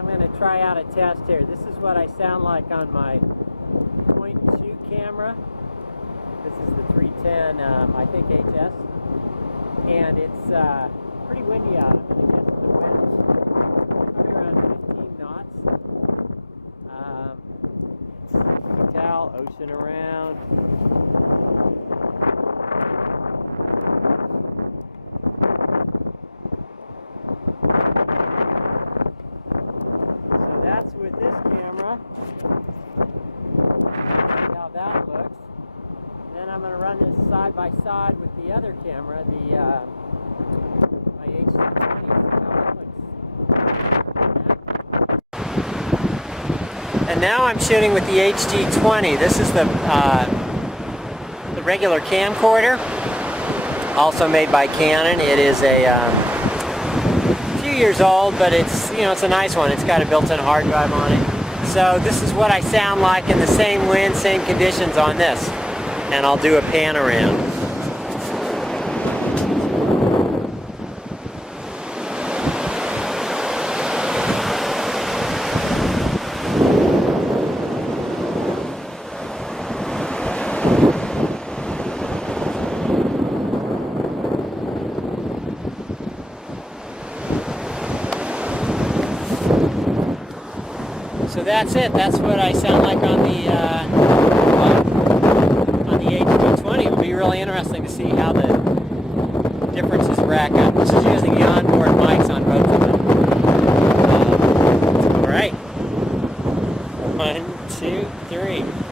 I'm going to try out a test here. This is what I sound like on my .2 camera. This is the 310, I think HS. And it's pretty windy out. I'm going to get the wind probably around 15 knots. Cal, ocean around. With this camera, see how that looks. Then I'm going to run this side by side with the other camera, my HG-20. See how that looks. And now I'm shooting with the HG-20. This is the regular camcorder, also made by Canon. It is a years old, but it's, it's a nice one. It's got a built-in hard drive on it. So this is what I sound like in the same wind, same conditions on this. And I'll do a pan around. So that's it. That's what I sound like on the HG-20. It'll be really interesting.